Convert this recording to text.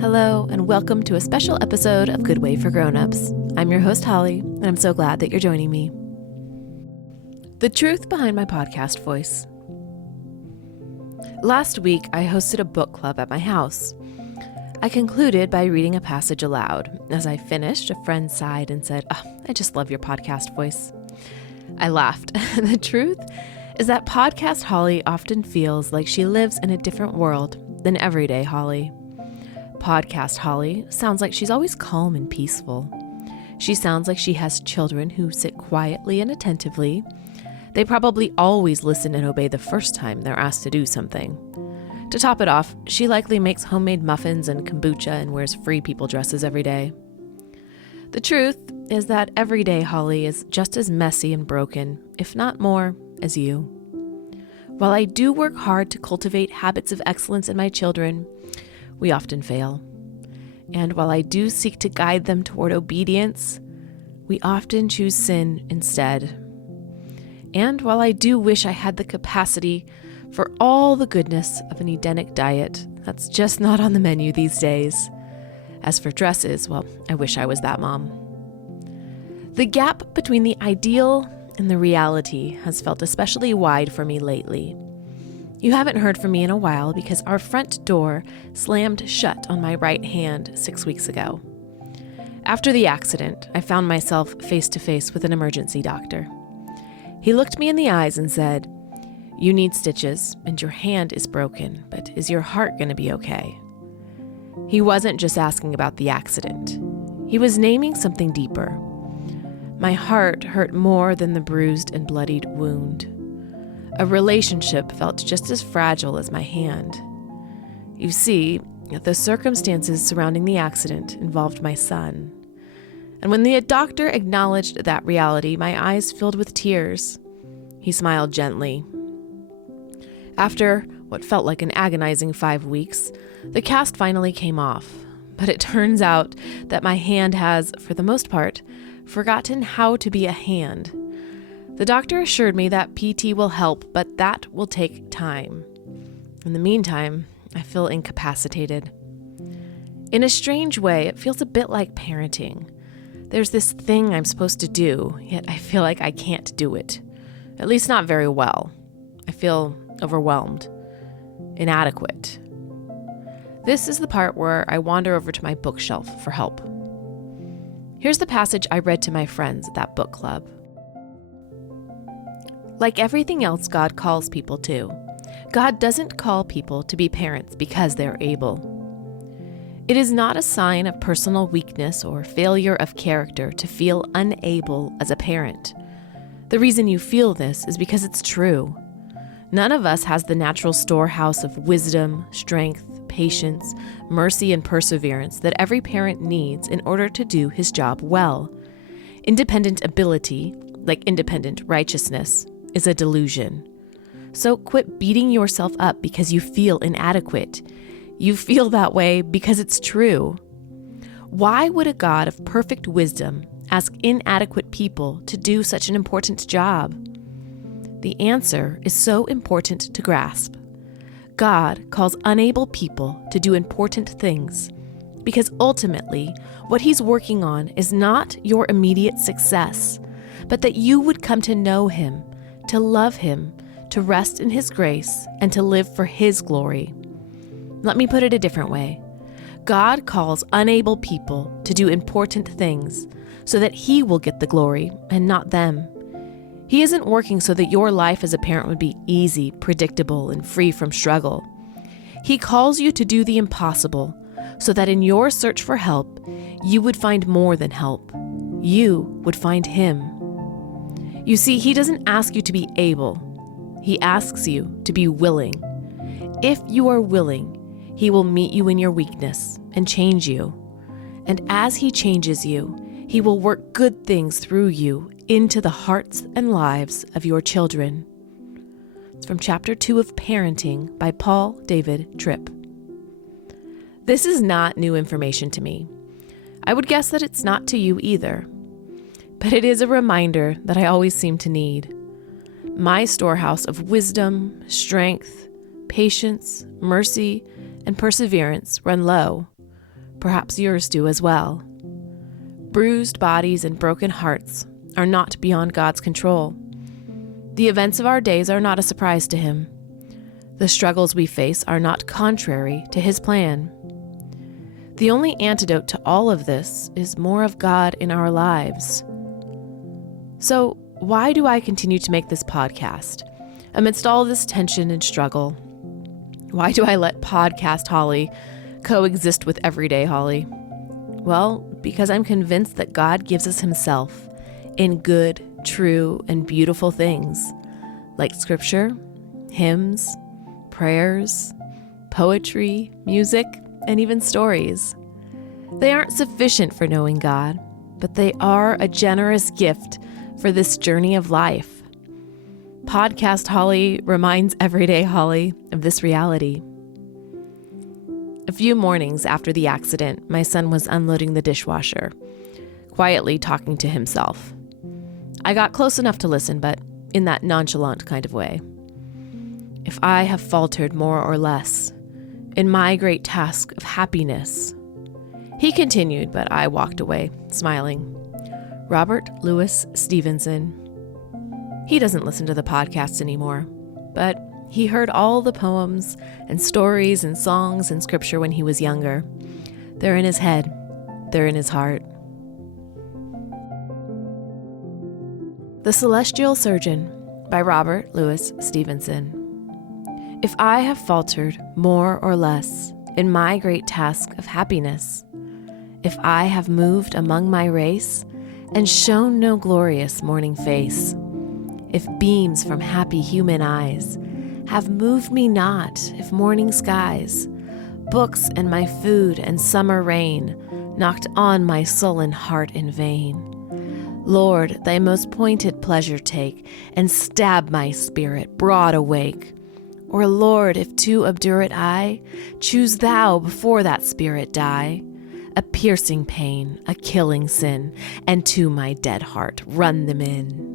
Hello, and welcome to a special episode of Good Way for Grown-Ups. I'm your host, Holly, and I'm so glad that you're joining me. The truth behind my podcast voice. Last week, I hosted a book club at my house. I concluded by reading a passage aloud. As I finished, a friend sighed and said, I just love your podcast voice. I laughed. The truth is that podcast Holly often feels like she lives in a different world than everyday Holly. Podcast Holly sounds like she's always calm and peaceful. She sounds like she has children who sit quietly and attentively. They probably always listen and obey the first time they're asked to do something. To top it off, she likely makes homemade muffins and kombucha and wears free people dresses every day. The truth is that everyday Holly is just as messy and broken, if not more, as you. While I do work hard to cultivate habits of excellence in my children, we often fail. And while I do seek to guide them toward obedience, we often choose sin instead. And while I do wish I had the capacity for all the goodness of an Edenic diet, that's just not on the menu these days. As for dresses, well, I wish I was that mom. The gap between the ideal and the reality has felt especially wide for me lately. You haven't heard from me in a while because our front door slammed shut on my right hand 6 weeks ago. After the accident, I found myself face to face with an emergency doctor. He looked me in the eyes and said, "You need stitches and your hand is broken, but is your heart going to be okay?" He wasn't just asking about the accident. He was naming something deeper. My heart hurt more than the bruised and bloodied wound. A relationship felt just as fragile as my hand. You see, the circumstances surrounding the accident involved my son. And when the doctor acknowledged that reality, my eyes filled with tears. He smiled gently. After what felt like an agonizing 5 weeks, the cast finally came off. But it turns out that my hand has, for the most part, forgotten how to be a hand. The doctor assured me that PT will help, but that will take time. In the meantime, I feel incapacitated. In a strange way, it feels a bit like parenting. There's this thing I'm supposed to do, yet I feel like I can't do it. At least not very well. I feel overwhelmed, inadequate. This is the part where I wander over to my bookshelf for help. Here's the passage I read to my friends at that book club. Like everything else God calls people to, God doesn't call people to be parents because they're able. It is not a sign of personal weakness or failure of character to feel unable as a parent. The reason you feel this is because it's true. None of us has the natural storehouse of wisdom, strength, patience, mercy, and perseverance that every parent needs in order to do his job well. Independent ability, like independent righteousness, is a delusion. So quit beating yourself up because you feel inadequate. You feel that way because it's true. Why would a God of perfect wisdom ask inadequate people to do such an important job? The answer is so important to grasp. God calls unable people to do important things because ultimately what He's working on is not your immediate success, but that you would come to know Him, to love Him, to rest in His grace, and to live for His glory. Let me put it a different way. God calls unable people to do important things so that He will get the glory and not them. He isn't working so that your life as a parent would be easy, predictable, and free from struggle. He calls you to do the impossible so that in your search for help, you would find more than help. You would find Him. You see, He doesn't ask you to be able. He asks you to be willing. If you are willing, He will meet you in your weakness and change you. And as He changes you, He will work good things through you into the hearts and lives of your children. It's from Chapter 2 of Parenting by Paul David Tripp. This is not new information to me. I would guess that it's not to you either. But it is a reminder that I always seem to need. My storehouse of wisdom, strength, patience, mercy, and perseverance run low. Perhaps yours do as well. Bruised bodies and broken hearts are not beyond God's control. The events of our days are not a surprise to Him. The struggles we face are not contrary to His plan. The only antidote to all of this is more of God in our lives. So, why do I continue to make this podcast amidst all this tension and struggle? Why do I let podcast Holly coexist with everyday Holly? Well, because I'm convinced that God gives us Himself in good, true, and beautiful things like scripture, hymns, prayers, poetry, music, and even stories. They aren't sufficient for knowing God, but they are a generous gift for this journey of life. Podcast Holly reminds everyday Holly of this reality. A few mornings after the accident, my son was unloading the dishwasher, quietly talking to himself. I got close enough to listen, but in that nonchalant kind of way. If I have faltered more or less in my great task of happiness, he continued, but I walked away, smiling. Robert Louis Stevenson. He doesn't listen to the podcast anymore, but he heard all the poems and stories and songs and scripture when he was younger. They're in his head. They're in his heart. The Celestial Surgeon by Robert Louis Stevenson. If I have faltered more or less in my great task of happiness, if I have moved among my race and shown no glorious morning face, if beams from happy human eyes have moved me not, if morning skies, books and my food and summer rain knocked on my sullen heart in vain, Lord, thy most pointed pleasure take, and stab my spirit broad awake. Or Lord, if to obdurate I, choose thou before that spirit die, a piercing pain, a killing sin, and to my dead heart run them in.